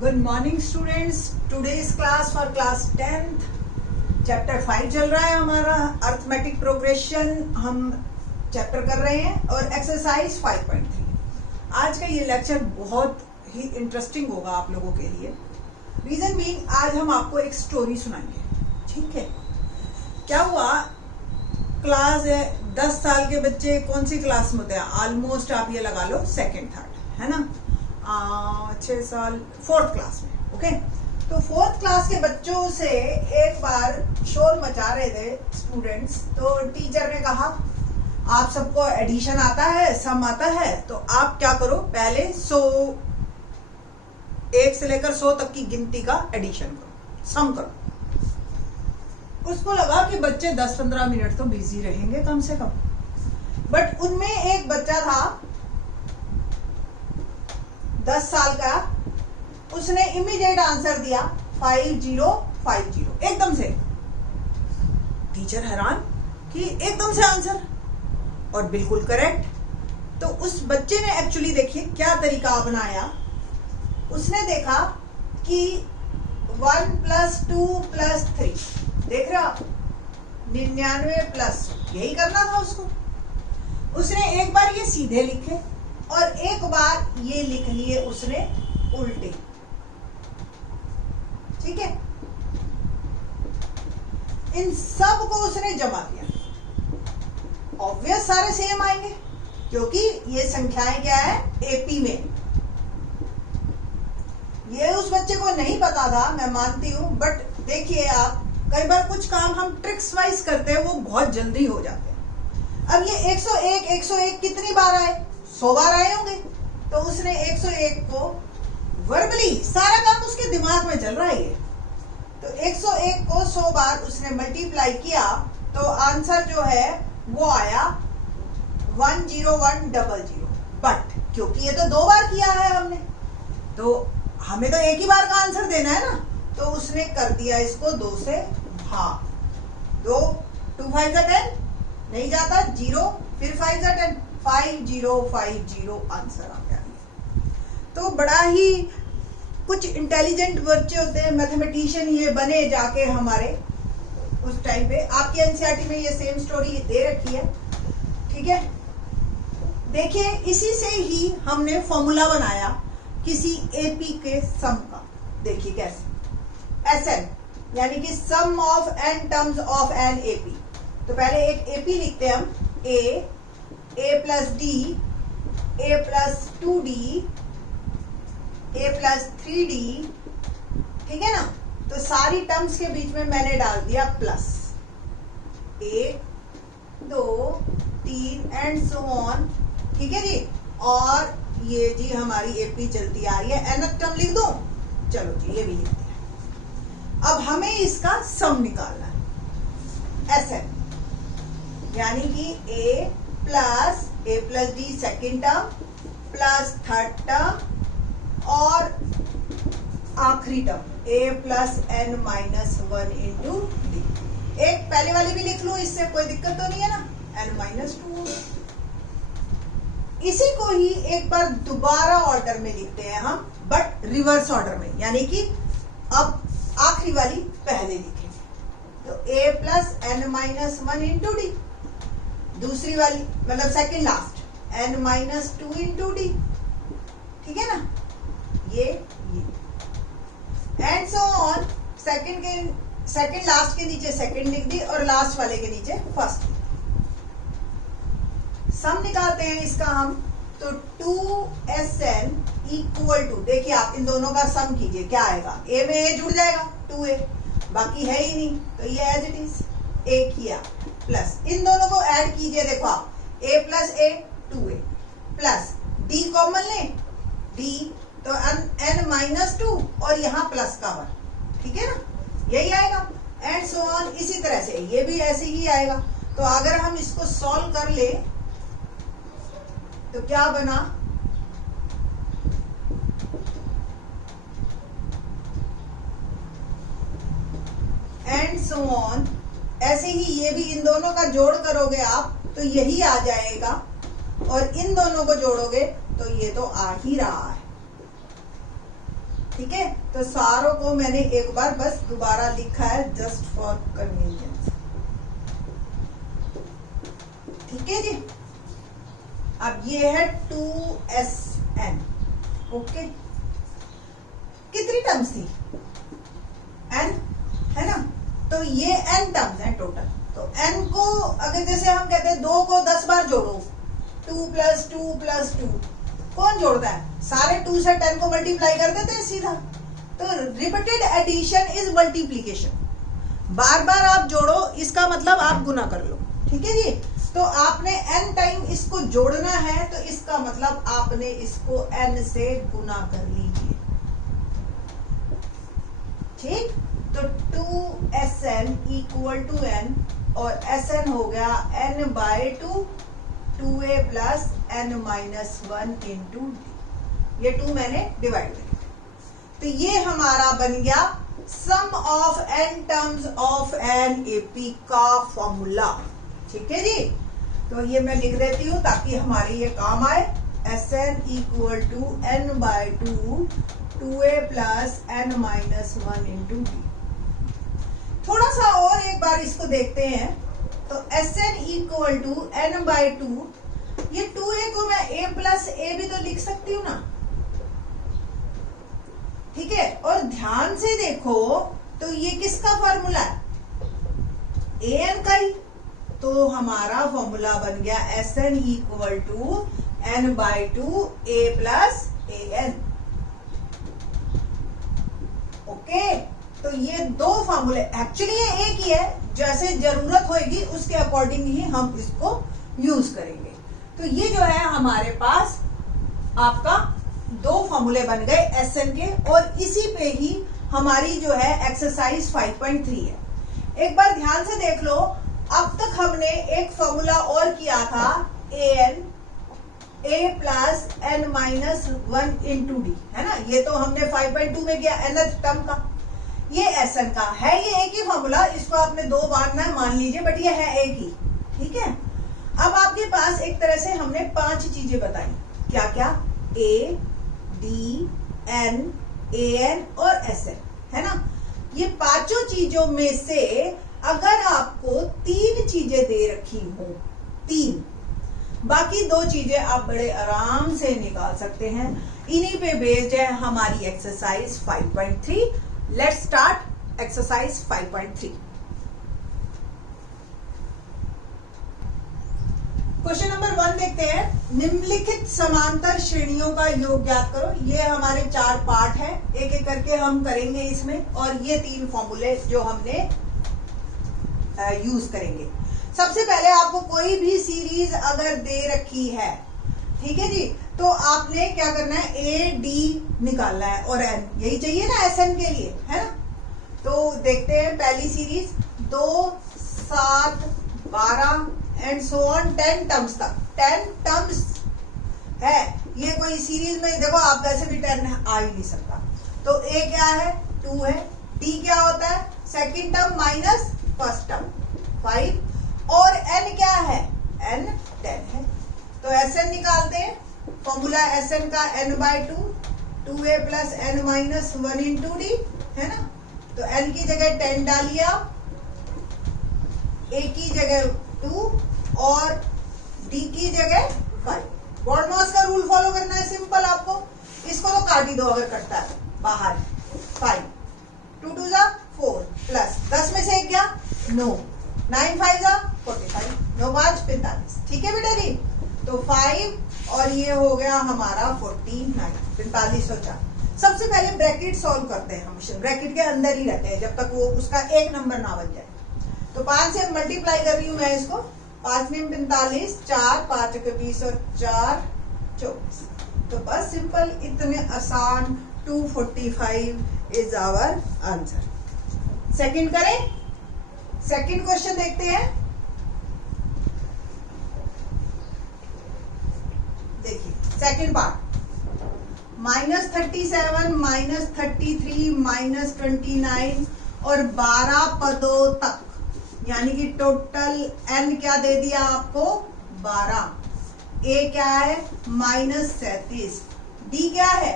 Good morning students. Today's class for class 10th chapter 5 चल रहा है हमारा, अर्थमेटिक प्रोग्रेशन हम चैप्टर कर रहे हैं और एक्सरसाइज 5.3। आज का ये लेक्चर बहुत ही इंटरेस्टिंग होगा आप लोगों के लिए। रीजन बीइंग आज हम आपको एक स्टोरी सुनाएंगे। ठीक है, क्या हुआ, क्लास 10 साल के बच्चे कौन सी क्लास में होते हैं? ऑलमोस्ट आप ये लगा लो सेकेंड थर्ड, है ना। 6 साल 4th क्लास में। ओके, तो 4th क्लास के बच्चों से एक बार शोर मचा रहे थे स्टूडेंट्स। तो टीचर ने कहा आप सबको एडिशन आता है, सम आता है, तो आप क्या करो, पहले 1 से लेकर 100 तक की गिनती का एडिशन करो, सम करो। उसको लगा कि बच्चे 10-15 मिनट तो बिजी रहेंगे कम से कम, बट उनमें एक बच्चा था 10 साल का, उसने इमीडिएट आंसर दिया 5050 एकदम से। टीचर हैरान कि एकदम से आंसर और बिल्कुल करेक्ट। तो उस बच्चे ने एक्चुअली देखिए क्या तरीका अपनाया। उसने देखा कि 1 + 2 + 3, देख रहे हो आप, 99 प्लस, यही करना था उसको। उसने एक बार ये सीधे लिखे और एक बार ये लिख लिए उसने उल्टे। ठीक है, इन सब को उसने जमा किया। ऑब्वियस सारे सेम आएंगे क्योंकि ये संख्याएं क्या है, एपी में। ये उस बच्चे को नहीं पता था, मैं मानती हूं, बट देखिए आप, कई बार कुछ काम हम ट्रिक्स वाइज करते हैं, वो बहुत जल्दी हो जाते हैं। अब ये 101 कितनी बार आए? 100 बार आए होंगे। तो उसने 101 को वर्बली, सारा काम उसके दिमाग में चल रहा है ये, तो 101 को 100 बार उसने मल्टीप्लाई किया, तो आंसर जो है वो आया 10100। बट क्योंकि ये तो 2 बार किया है हमने, तो हमें तो एक ही बार का आंसर देना है ना, तो उसने कर दिया इसको 2 से भाग। 2 2 5 10, नहीं जाता 0, फिर 5 10, 5050 आंसर आ गया। तो बड़ा ही कुछ इंटेलिजेंट बच्चे होते हैं, मैथमेटिशियन ये बने जाके हमारे उस टाइम पे। आपके एनसीईआरटी में ये सेम स्टोरी दे रखी है। ठीक है, देखिए इसी से ही हमने फॉर्मूला बनाया किसी एपी के सम का। देखिए कैसे, एसएन यानी कि sum of n terms of n AP. तो पहले एक एपी लिखते हैं हम, ए + d, a + 2d, a + 3d। ठीक है ना, तो सारी टर्म्स के बीच में मैंने डाल दिया प्लस, 1 2 3 एंड सो ऑन। ठीक है जी, और ये जी हमारी एपी चलती आ रही है। nth टर्म लिख दूं, चलो जी ये भी लिख दिया। अब हमें इसका सम निकालना है, एसएन यानी कि a + d second term plus third term और आखिरी टर्म a + n - 1 × d। एक पहले वाली भी लिख लूं, इससे कोई दिक्कत तो नहीं है ना, n - 2। इसी को ही एक बार दोबारा ऑर्डर में लिखते हैं हम, बट रिवर्स ऑर्डर में, यानी कि अब आखिरी वाली पहले लिखेंगे। तो a + n - 1 × d, दूसरी वाली मतलब सेकंड लास्ट n - 2 × d। ठीक है ना, ये and so on. Second last के नीचे सेकंड लिख दी और लास्ट वाले के नीचे फर्स्ट। सम निकालते हैं इसका हम, तो 2SN = देखिए आप इन दोनों का सम कीजिए, क्या आएगा, a में a जुड़ जाएगा 2a, बाकी है ही नहीं, तो ये एज इट इज a किया, प्लस इन दोनों को ऐड कीजिए। देखो आप, a + a 2a plus d common लें, d तो n - 2 और यहाँ प्लस का 1। ठीक है ना, यही आएगा एंड सो ऑन। इसी तरह से ये भी ऐसे ही आएगा। तो अगर हम इसको सॉल्व कर ले तो क्या बना, एंड सो ऑन। ऐसे ही ये भी इन दोनों का जोड़ करोगे आप तो यही आ जाएगा, और इन दोनों को जोड़ोगे तो ये तो आ ही रहा है। ठीक है, तो सारों को मैंने एक बार बस दोबारा लिखा है जस्ट फॉर कन्वीनियंस। ठीक है जी। अब ये है 2SN। ओके, कितनी टर्म्स थी? N है ना, तो ये N टर्म्स हैं टोटल। तो N को अगर जैसे हम कहते हैं 2 को 10 बार जोड़ो, 2 + 2 + 2, कौन जोड़ता है? सारे 2 से 10 को मल्टीप्लाई कर देते हैं सीधा। तो रिपीटेड एडिशन इज मल्टीप्लीकेशन। बार बार आप जोड़ो, इसका मतलब आप गुना कर लो। ठीक है जी। तो आपने n टाइम इसको जोड़ना है, तो इसका मतलब आपने इसको n से गुना कर लीजिए। ठीक, तो 2SN = n, और SN हो गया n/2, 2a + n - 1 × d। ये 2 मैंने डिवाइड कर दिया। तो ये हमारा बन गया sum of n terms of n AP का फॉर्मूला। ठीक है जी। तो ये मैं लिख देती हूं ताकि हमारे ये काम आए। SN = n/2, 2a + n - 1 × d। थोड़ा सा और एक बार इसको देखते हैं। तो SN = n/2, ये 2a को मैं a + a भी तो लिख सकती हूँ ना। ठीक है, और ध्यान से देखो तो ये किसका फॉर्मूला है? an का ही। तो हमारा फॉर्मूला बन गया SN = n/2 a + an। Okay, तो ये दो फॉर्मूले, एक्चुअली ये एक ही है, जैसे जरूरत होगी उसके अकॉर्डिंग ही हम इसको यूज करेंगे। तो ये जो है हमारे पास आपका 2 फॉर्मूले बन गए SN के, और इसी पे ही हमारी जो है एक्सरसाइज 5.3 है। एक बार ध्यान से देख लो, अब तक हमने एक फॉर्मूला और किया था a + n - 1 × d, है ना। ये तो हमने 5.2 में किया nth टर्म का। ये SN का है, ये एक ही फॉर्मूला, इसको आपने 2 बार ना मान लीजिए, बट ये है एक ही। ठीक है, अब आपके पास एक तरह से हमने 5 चीजें बताई। क्या क्या? A, D, N, AN और SN, है ना। ये पांचों चीजों में से अगर आपको 3 चीजें दे रखी हो, 3, बाकी 2 चीजें आप बड़े आराम से निकाल सकते हैं। इन्हीं पे बेस्ड है हमारी exercise 5.3। Let's start exercise 5.3। Question number 1 देखते हैं। निम्नलिखित समांतर श्रेणियों का योग ज्ञात करो। ये हमारे 4 पार्ट है, एक एक करके हम करेंगे इसमें, और ये 3 फॉर्मूले जो हमने यूज करेंगे। सबसे पहले आपको कोई भी सीरीज अगर दे रखी है, ठीक है जी, तो आपने क्या करना है? A, D निकालना है, और N यही चाहिए ना SN के लिए, है ना। तो देखते हैं पहली series 2, 7, 12 and so on 10 terms तक। 10 टर्म्स है ये। कोई सीरीज में देखो, आप वैसे भी 10 आ ही नहीं सकता। तो A क्या है? 2 है। D क्या होता है? Second term minus first term 5, और N क्या है? N 10 है। तो SN निकालते हैं। फॉर्मूला SN का n/2, 2a + n - 1 × d, है ना। तो N की जगह 10 डालिए आप, A की जगह 2 और D की जगह 5। बॉर्डमॉस का रूल फॉलो करना है, सिंपल आपको। इसको तो काट ही दो अगर कटता है बाहर। 5, 2 2 जा 4 प्लस 10 में से 1 गया 9, 9 5 जा 45, 9 5 45। ठीक है बेटा जी। तो 5 और ये हो गया हमारा 49, 45 और 4। सबसे पहले ब्रैकेट सॉल्व करते हैं हम, ब्रैकेट के अंदर ही रहते हैं जब तक वो उसका एक नंबर ना बन जाए। तो 5 से मल्टीप्लाई कर रही हूं मैं इसको। 5 में 45, 4 5 के 20 और 4 24। तो बस सिंपल, इतने आसान। 245 इज आवर आंसर। सेकंड करें। सेकंड क्वेश्चन देखते हैं। देखिए सेकंड पार्ट, -37, -33, -29 और 12 पदों तक, यानी कि टोटल n क्या दे दिया आपको? 12। A क्या है? -37। D क्या है?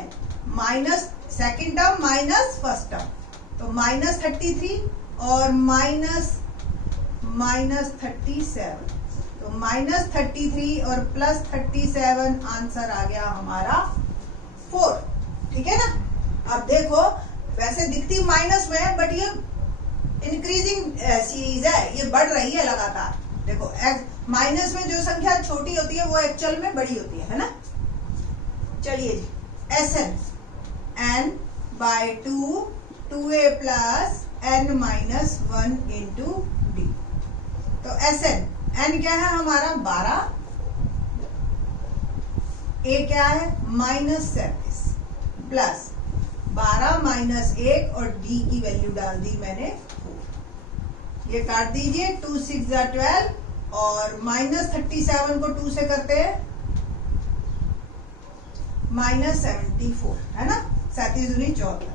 Second term minus first term, तो -33 और -37, तो -33 और +37 आंसर आ गया हमारा 4। ठीक है ना। अब देखो वैसे दिखती माइनस में है बट ये इंक्रीजिंग सीरीज है, ये बढ़ रही है लगातार। देखो माइनस में जो संख्या छोटी होती है वो एक्चुअल में बड़ी होती है ना। चलिए जी, Sn n/2 2a plus n minus 1 into d। तो Sn n क्या है हमारा 12, a क्या है -37 प्लस 12 माइनस 1 और d की वैल्यू डाल दी मैंने 4। ये काट दीजिए, 2 6 12 और -37 को 2 से करते हैं -74 है ना, 37 दूनी 74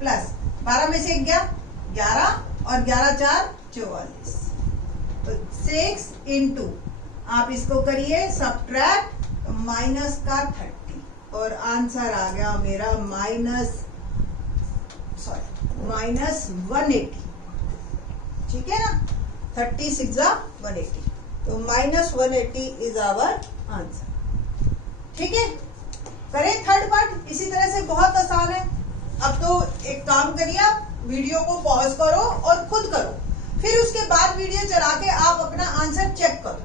प्लस 12 में से 1 गया 11 और 11 4 44, तो 6 इंटू आप इसको करिए सब्ट्रैक्ट, तो माइनस का 30 और आंसर आ गया मेरा -180। ठीक है ना, 36 180, तो -180 इज आवर आंसर। ठीक है, करें थर्ड पार्ट इसी तरह से, बहुत आसान है। अब तो एक काम करिए, आप वीडियो को पॉज करो और खुद करो, फिर उसके बाद वीडियो चला के आप अपना आंसर चेक करो।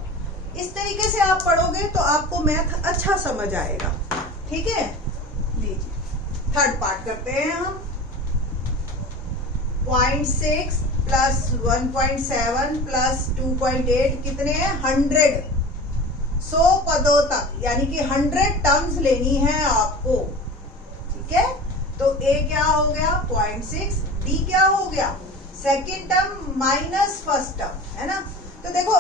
इस तरीके से आप पढ़ोगे तो आपको मैथ अच्छा समझ आएगा। ठीक है, लीजिए थर्ड पार्ट करते हैं हम। 0.6 प्लस 1.7 प्लस 2.8 कितने हैं 100, 100 पदों तक, यानी कि 100 टर्म्स लेनी है आपको। ठीक है, तो a क्या हो गया 0.6, d क्या हो गया second term minus first term, है ना। तो देखो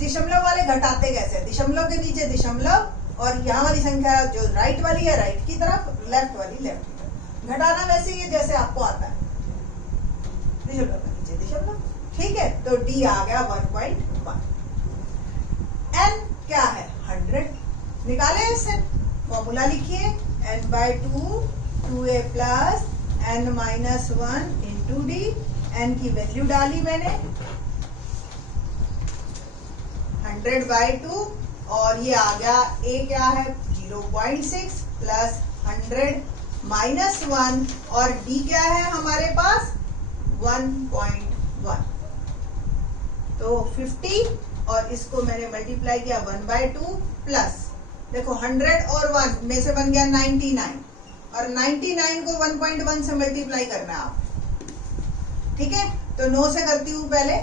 दशमलव वाले घटाते कैसे, दशमलव के नीचे दशमलव और यहाँ वाली संख्या जो राइट वाली है राइट की तरफ, लेफ्ट वाली लेफ्ट की तरफ। घटाना वैसे ही है जैसे आपको आता है, दशमलव के नीचे दशमलव। ठीक है, तो d आ गया 1.1। n क्या है 100, निकाले इससे, फॉर्मूला लिखिए n/2 2a plus n minus 1 into d। n की वैल्यू डाली मैंने 100/2 और ये आ गया a क्या है 0.6 प्लस 100 माइनस 1 और d क्या है हमारे पास 1.1, तो 50 और इसको मैंने मल्टीप्लाई किया 1/2 प्लस, देखो 100 और 1 में से बन गया 99 और 99 को 1.1 से मल्टीप्लाई करना है आप। ठीक है, तो 9 से करती हूं पहले,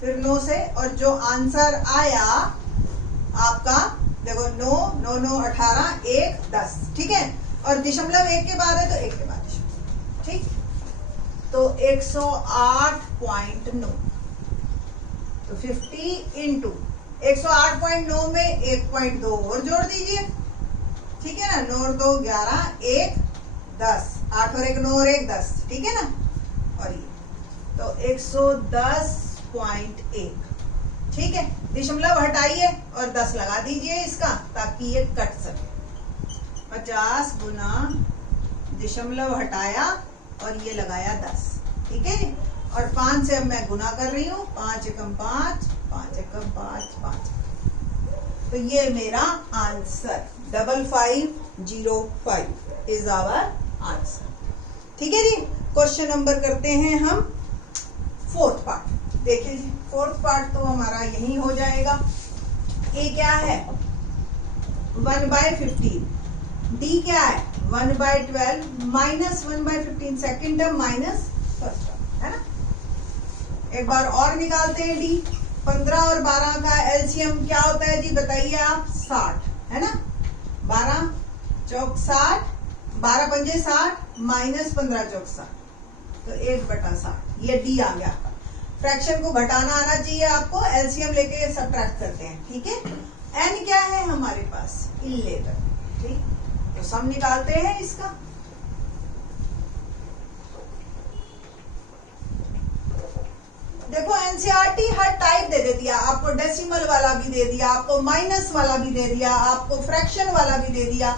फिर 9 से, और जो आंसर आया आपका देखो 9 9 9 18 1 10। ठीक है, और दशमलव 1 के बाद है तो 1 के बाद दशमलव। ठीक, तो 108.9, तो 50 इंटू 108.9 में 1.2 और जोड़ दीजिए। ठीक है ना, 9 और 2 11 1 10, 8 और 1 9 और 1 10। ठीक है ना, और ये तो 110.1। ठीक है, दशमलव हटाइए और 10 लगा दीजिए इसका ताकि ये कट सके। 50 गुना दशमलव हटाया और ये लगाया 10। ठीक है, और 5 से अब मैं गुना कर रही हूँ, 5 एकम 5 5 एकम 5 5, तो ये मेरा आंसर 5505 इज आवर आंसर। ठीक है जी, क्वेश्चन नंबर करते हैं हम फोर्थ पार्ट। देखिए जी, फोर्थ पार्ट तो हमारा यही हो जाएगा। ए क्या है 1/15, डी क्या है 1/12 minus 1/15 second term minus first term, है ना। एक बार और निकालते हैं डी। 15 और 12 का एलसीएम क्या होता है जी बताइए आप 60, है ना। 12 चौक 60, 12 पंजे 60 माइनस 15 चौक 60, तो 1/60 ये डी आ गया। फ्रैक्शन को घटाना आना चाहिए आपको, एलसीएम लेके सब्ट्रैक्ट करते हैं। ठीक है, एन क्या है हमारे पास 11। ठीक, तो सम निकालते हैं इसका। देखो एनसीईआरटी हर टाइप दे देती है आपको, डेसिमल वाला भी दे दिया आपको, माइनस वाला भी दे दिया आपको, फ्रैक्शन वाला भी दे दिया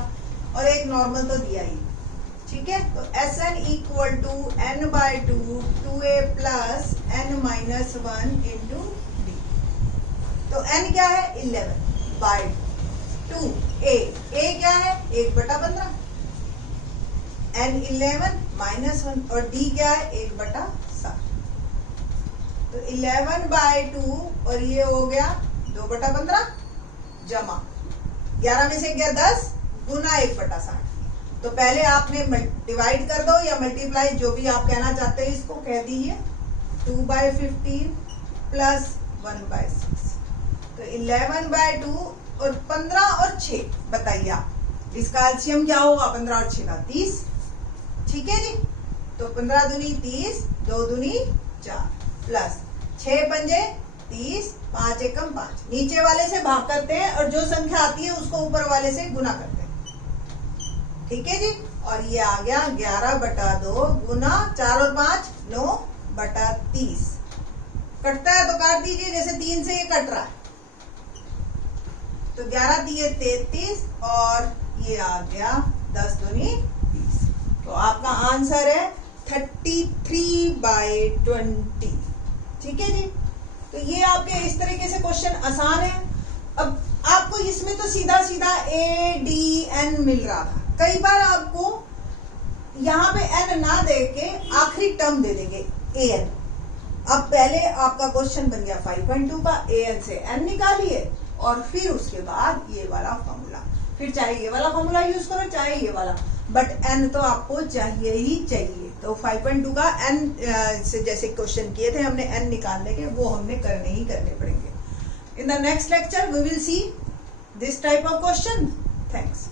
और एक नॉर्मल तो दिया ही। ठीक है, तो Sn equal to n/2 2a plus n minus 1 into d. तो n क्या है 11/2 a क्या है 1/15 n 11 माइनस 1 और d क्या है 1/7। तो 11/2 और ये हो गया 2/15 जमा 11 में से गया 10 गुना 1/60। तो पहले आपने डिवाइड कर दो या मल्टीप्लाई, जो भी आप कहना चाहते हैं इसको कह दीजिए। 2/15 प्लस 1/6 तो 11/2 और 15 और 6 बताइए आप इसका एलसीएम क्या होगा 15 और 6 का 30। ठीक है जी, तो 15 दूनी 30 2 दूनी 4 प्लस 6 पंजे 30 5 एकम 5 नीचे वाले से भाग करते हैं और जो संख्या आती है उसको ऊपर वाले से गुना करते हैं। ठीक है जी, और ये आ गया 11/2 गुना 4 और 5 9/30। कटता है तो काट दीजिए, जैसे 3 से ये कट रहा है। तो 11 दिए 33 और ये आ गया 10 दूनी 20। तो आपका आंसर है 33/20। ठीक है जी, तो ये आपके इस तरीके से क्वेश्चन आसान है। अब आपको इसमें तो सीधा सीधा ADN मिल रहा था, कई बार आपको यहाँ पे n ना दे के आखिरी टर्म दे देंगे an। अब पहले आपका क्वेश्चन बन गया 5.2 का, an से n निकालिए और फिर उसके बाद ये वाला फॉर्मूला, फिर चाहे ये वाला फॉर्मूला यूज करो चाहे ये वाला, बट n तो आपको चाहिए ही चाहिए। तो 5.2 का n से जैसे क्वेश्चन किए थे हमने n निकालने के, वो हमने करने ही करने पड़ेंगे। In the next lecture we will see this type of question. Thanks.